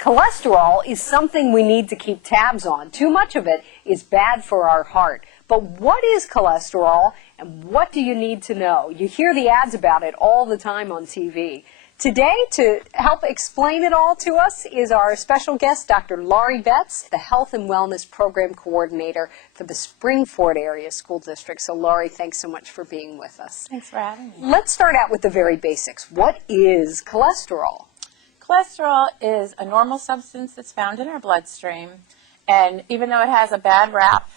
Cholesterol is something we need to keep tabs on. Too much of it is bad for our heart. But what is cholesterol and what do you need to know? You hear the ads about it all the time on TV. Today, to help explain it all to us, is our special guest, Dr. Laurie, the Health and Wellness Program Coordinator for the Springford Area School District. So, Laurie, thanks so much for being with us. Thanks for having me. Let's start out with the very basics. What is cholesterol? Cholesterol is a normal substance that's found in our bloodstream, and even though it has a bad rap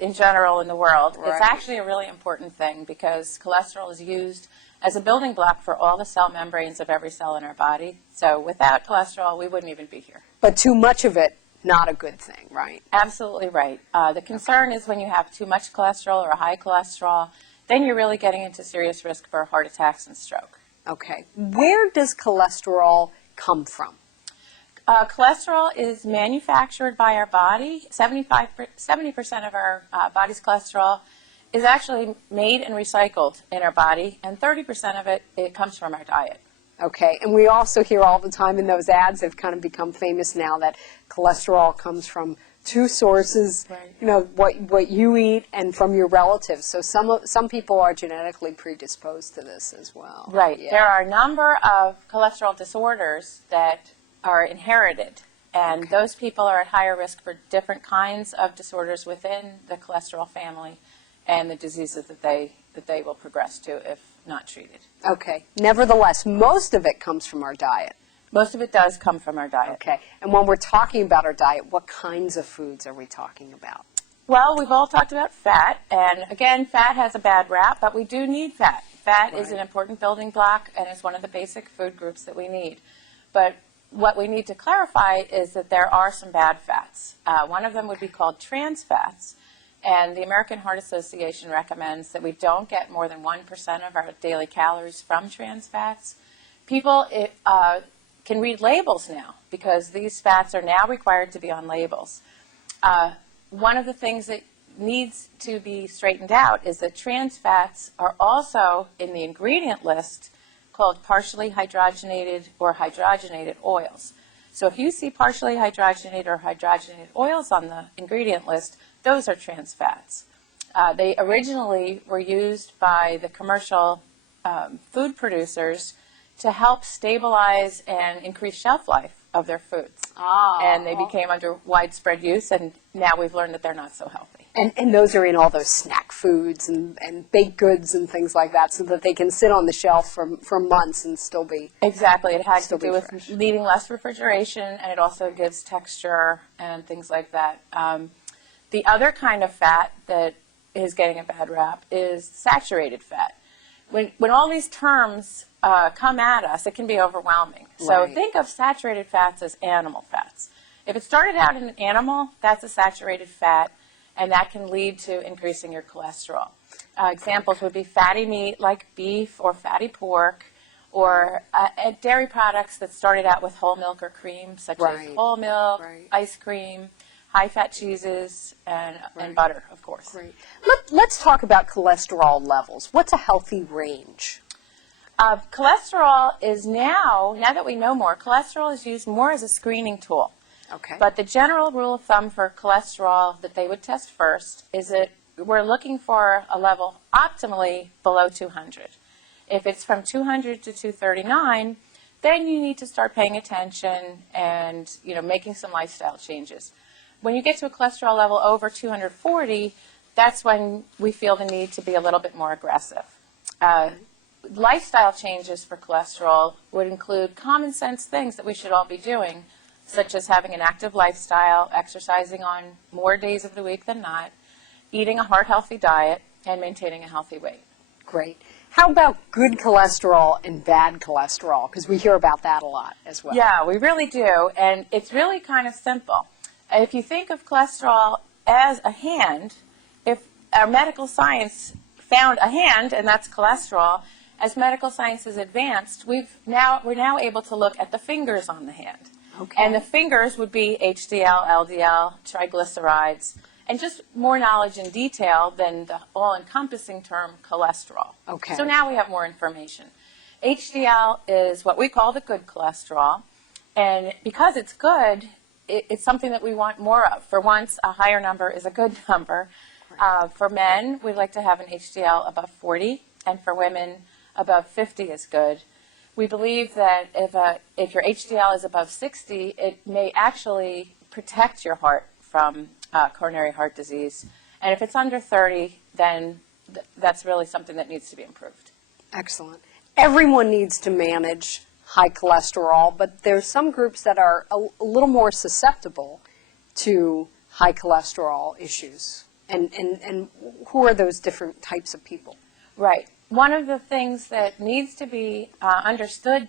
in general in the world, It's actually a really important thing because cholesterol is used as a building block for all the cell membranes of every cell in our body. So without cholesterol, we wouldn't even be here. But too much of it, not a good thing, right? Absolutely right. The concern is when you have too much cholesterol or a high cholesterol, then you're really getting into serious risk for heart attacks and stroke. Okay. Where does cholesterol come from? Cholesterol is manufactured by our body. 70% of our body's cholesterol is actually made and recycled in our body, and 30% of it comes from our diet. Okay, and we also hear all the time in those ads, have kind of become famous now, that cholesterol comes from two sources, you know, what you eat and from your relatives. So some people are genetically predisposed to this as well. Right. Yeah. There are a number of cholesterol disorders that are inherited, and those people are at higher risk for different kinds of disorders within the cholesterol family and the diseases that they will progress to if not treated. Okay. Nevertheless, most of it comes from our diet. Most of it does come from our diet. Okay. And when we're talking about our diet, what kinds of foods are we talking about? Well, we've all talked about fat, and again, fat has a bad rap, but we do need fat. Fat is an important building block, and it's one of the basic food groups that we need. But what we need to clarify is that there are some bad fats. One of them would be called trans fats, and the American Heart Association recommends that we don't get more than 1% of our daily calories from trans fats. People can read labels now because these fats are now required to be on labels. One of the things that needs to be straightened out is that trans fats are also in the ingredient list called partially hydrogenated or hydrogenated oils. So if you see partially hydrogenated or hydrogenated oils on the ingredient list, those are trans fats. They originally were used by the commercial food producers to help stabilize and increase shelf life of their foods. And they became under widespread use, and now we've learned that they're not so healthy. And those are in all those snack foods and baked goods and things like that, so that they can sit on the shelf for months and still be Exactly. It has to do with fresh. needing less refrigeration, and it also gives texture and things like that. The other kind of fat that is getting a bad rap is saturated fat. When all these terms come at us, it can be overwhelming. So think of saturated fats as animal fats. If it started out in an animal, that's a saturated fat, and that can lead to increasing your cholesterol. Examples would be fatty meat like beef or fatty pork, or dairy products that started out with whole milk or cream, such as whole milk, ice cream, high-fat cheeses, and butter, of course. Great. Let's talk about cholesterol levels. What's a healthy range? Cholesterol is now that we know more, cholesterol is used more as a screening tool. Okay. But the general rule of thumb for cholesterol that they would test first is that we're looking for a level optimally below 200. If it's from 200 to 239, then you need to start paying attention and making some lifestyle changes. When you get to a cholesterol level over 240, that's when we feel the need to be a little bit more aggressive. Lifestyle changes for cholesterol would include common sense things that we should all be doing, such as having an active lifestyle, exercising on more days of the week than not, eating a heart-healthy diet, and maintaining a healthy weight. Great. How about good cholesterol and bad cholesterol? Because we hear about that a lot as well. Yeah, we really do, and it's really kind of simple. If you think of cholesterol as a hand, if our medical science found a hand, and that's cholesterol, as medical science has advanced, we're now able to look at the fingers on the hand. Okay. And the fingers would be HDL, LDL, triglycerides, and just more knowledge in detail than the all-encompassing term cholesterol. Okay. So now we have more information. HDL is what we call the good cholesterol, And because it's good, it's something that we want more of. For once, a higher number is a good number. For men, we like to have an HDL above 40, and for women, above 50 is good. We believe that if your HDL is above 60, it may actually protect your heart from coronary heart disease. And if it's under 30, then that's really something that needs to be improved. Excellent. Everyone needs to manage high cholesterol, but there's some groups that are a little more susceptible to high cholesterol issues. And who are those different types of people? Right. One of the things that needs to be understood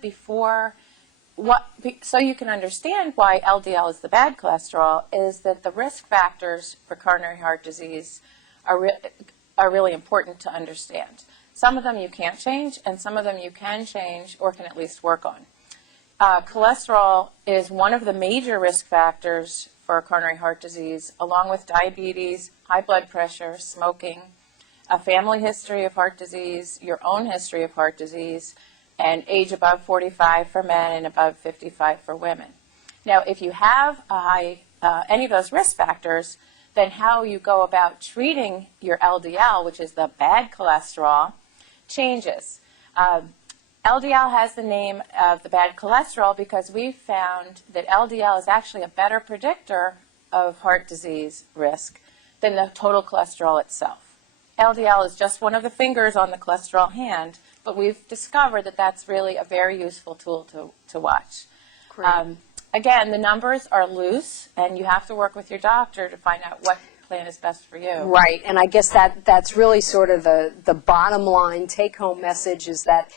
so you can understand why LDL is the bad cholesterol, is that the risk factors for coronary heart disease are really important to understand. Some of them you can't change, and some of them you can change or can at least work on. Cholesterol is one of the major risk factors for coronary heart disease, along with diabetes, high blood pressure, smoking, a family history of heart disease, your own history of heart disease, and age above 45 for men and above 55 for women. Now, if you have any of those risk factors, then how you go about treating your LDL, which is the bad cholesterol, changes. LDL has the name of the bad cholesterol because we found that LDL is actually a better predictor of heart disease risk than the total cholesterol itself. LDL is just one of the fingers on the cholesterol hand, but we've discovered that that's really a very useful tool to watch. Again, the numbers are loose, and you have to work with your doctor to find out what plan is best for you. Right, and I guess that's really sort of the bottom line take-home message is that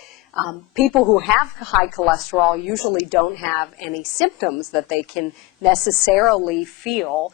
people who have high cholesterol usually don't have any symptoms that they can necessarily feel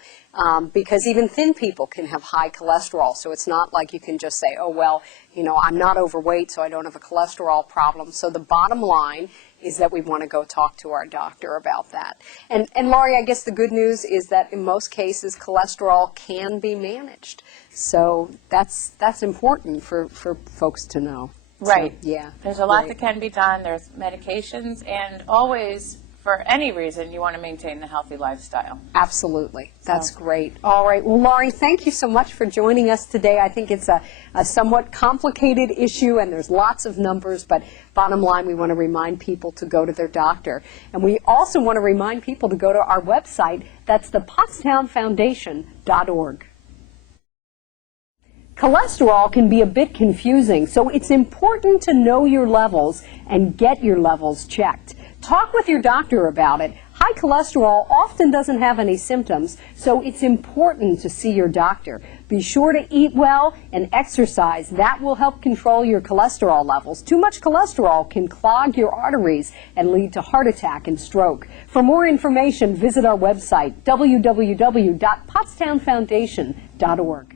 because even thin people can have high cholesterol. So it's not like you can just say, oh, well, you know, I'm not overweight, so I don't have a cholesterol problem. So the bottom line is that we want to go talk to our doctor about that. And Laurie, I guess the good news is that in most cases, cholesterol can be managed. So that's important for folks to know. Right. So, yeah. There's a lot that can be done. There's medications, and always, for any reason, you want to maintain a healthy lifestyle. Absolutely. That's great. All right. Well, Laurie, thank you so much for joining us today. I think it's a somewhat complicated issue, and there's lots of numbers, but bottom line, we want to remind people to go to their doctor. And we also want to remind people to go to our website. That's the PottstownFoundation.org. Cholesterol can be a bit confusing, so it's important to know your levels and get your levels checked. Talk with your doctor about it. High cholesterol often doesn't have any symptoms, so it's important to see your doctor. Be sure to eat well and exercise. That will help control your cholesterol levels. Too much cholesterol can clog your arteries and lead to heart attack and stroke. For more information, visit our website, www.pottstownfoundation.org.